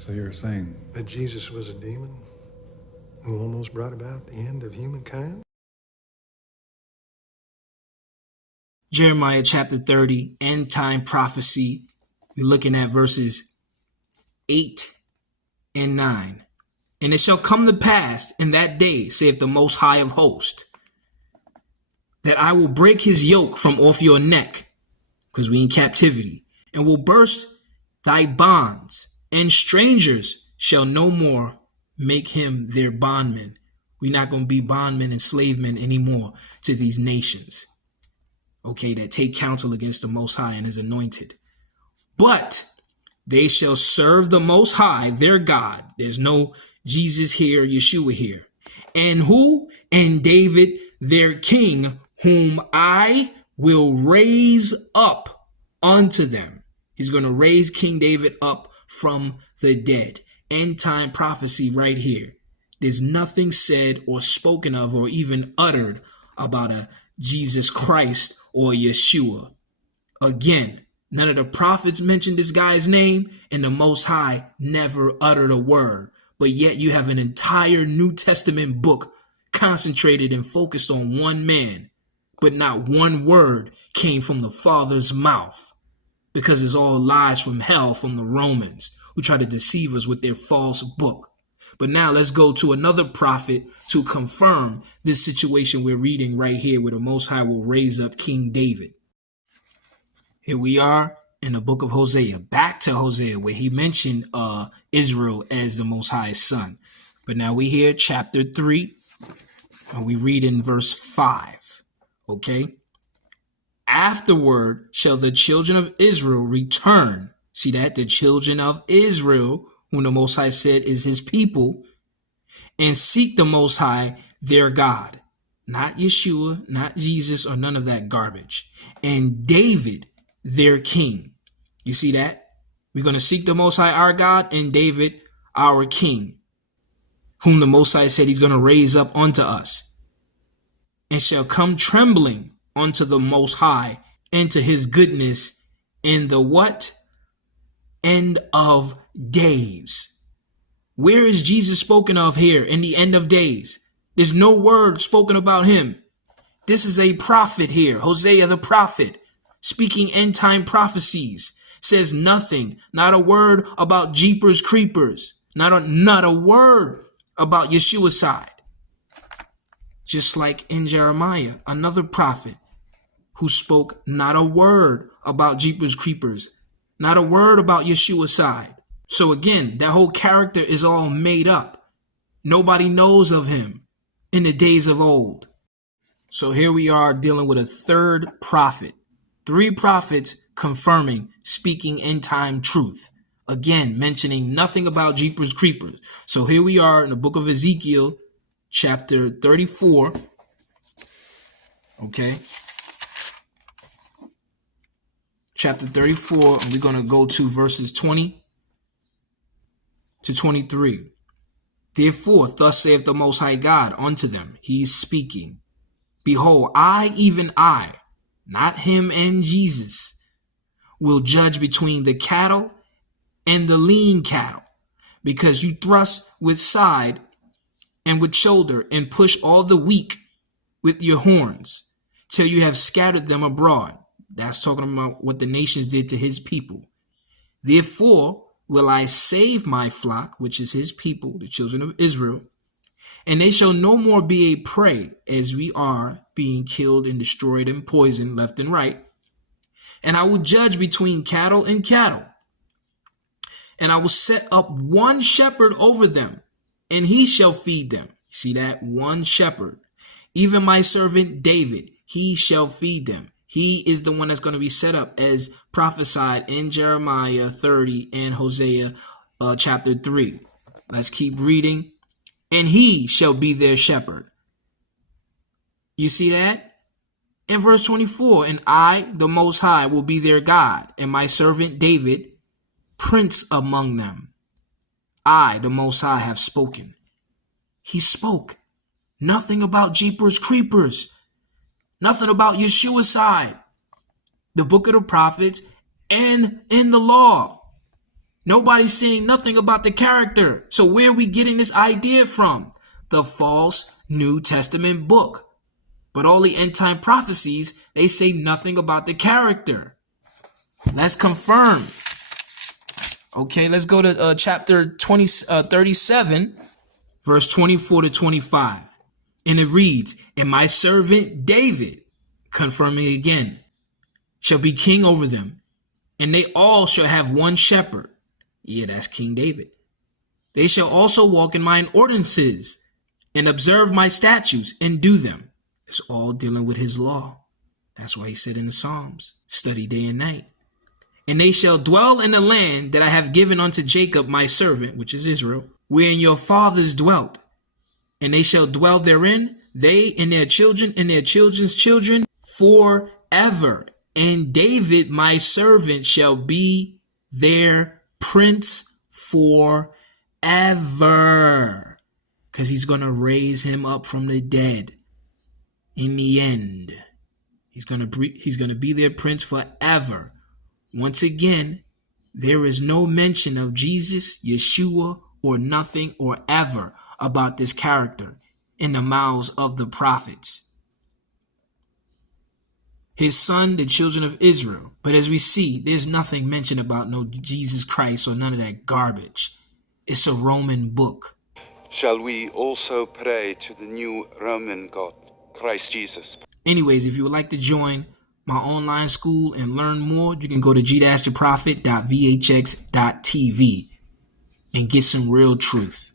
So you're saying that Jesus was a demon who almost brought about the end of humankind? Jeremiah chapter 30, end time prophecy. We're looking at verses 8 and 9. And it shall come to pass in that day, saith the Most High of hosts, that I will break his yoke from off your neck, because we in captivity, and will burst thy bonds, and strangers shall no more make him their bondman. We're not going to be bondmen and slave men anymore to these nations, okay, that take counsel against the Most High and his anointed. But they shall serve the Most High, their God. There's no Jesus here, Yashua here. And who? And David, their king, whom I will raise up unto them. He's going to raise King David up from the dead. End time prophecy right here. There's nothing said or spoken of or even uttered about a Jesus Christ or Yeshua. Again, none of the prophets mentioned this guy's name, and the Most High never uttered a word. But yet you have an entire New Testament book concentrated and focused on one man, but not one word came from the Father's mouth, because it's all lies from hell from the Romans who try to deceive us with their false book. But now let's go to another prophet to confirm this situation we're reading right here, where the Most High will raise up King David. Here we are in the book of Hosea, back to Hosea, where he mentioned Israel as the Most High's son. But now we hear chapter 3, and we read in verse 5, okay? Afterward shall the children of Israel return. See that? The children of Israel, whom the Most High said is his people, and seek the Most High, their God. Not Yeshua, not Jesus, or none of that garbage. And David, their king. You see that? We're going to seek the Most High, our God, and David, our king, whom the Most High said he's going to raise up unto us, and shall come trembling unto the Most High and to his goodness in the what? End of days. Where is Jesus spoken of here in the end of days? There's no word spoken about him. This is a prophet here, Hosea the prophet, speaking end time prophecies. Says nothing, not a word about Jeepers Creepers, not a word about Yeshua's side. Just like in Jeremiah, another prophet who spoke not a word about Jeepers Creepers, not a word about Yeshua's side. So again, that whole character is all made up. Nobody knows of him in the days of old. So here we are dealing with a third prophet. 3 prophets confirming, speaking end time truth. Again, mentioning nothing about Jeepers Creepers. So here we are in the book of Ezekiel, chapter 34. Okay. Chapter 34, and we're going to go to verses 20 to 23. Therefore, thus saith the Most High God unto them. He's speaking. Behold, I, even I, not him and Jesus, will judge between the cattle and the lean cattle, because you thrust with side and with shoulder and push all the weak with your horns till you have scattered them abroad. That's talking about what the nations did to his people. Therefore will I save my flock, which is his people, the children of Israel, and they shall no more be a prey, as we are being killed and destroyed and poisoned left and right. And I will judge between cattle and cattle. And I will set up one shepherd over them, and he shall feed them. See that? One shepherd. Even my servant David, he shall feed them. He is the one that's going to be set up as prophesied in Jeremiah 30 and Hosea chapter 3. Let's keep reading. And he shall be their shepherd. You see that? In verse 24, and I, the Most High, will be their God, and my servant David, prince among them. I, the Most High, have spoken. He spoke. Nothing about Jeepers Creepers. Nothing about Yeshua's side. The book of the prophets and in the law. Nobody's saying nothing about the character. So where are we getting this idea from? The false New Testament book. But all the end time prophecies, they say nothing about the character. Let's confirm. Okay, let's go to chapter 37, verse 24 to 25. And it reads, and my servant David, confirming again, shall be king over them, and they all shall have one shepherd. Yeah, that's King David. They shall also walk in mine ordinances and observe my statutes and do them. It's all dealing with his law. That's why he said in the Psalms, study day and night. And they shall dwell in the land that I have given unto Jacob my servant, which is Israel, wherein your fathers dwelt. And they shall dwell therein, they and their children and their children's children forever. And David my servant shall be their prince forever. Because he's going to raise him up from the dead in the end. He's going to be their prince forever. Once again, there is no mention of Jesus, Yashua, or nothing or ever about this character in the mouths of the prophets. His son, the children of Israel. But as we see, there's nothing mentioned about no Jesus Christ or none of that garbage. It's a Roman book. Shall we also pray to the new Roman God, Christ Jesus? Anyways, if you would like to join my online school and learn more, you can go to PayGdashtheprophet.vhx.tv and get some real truth.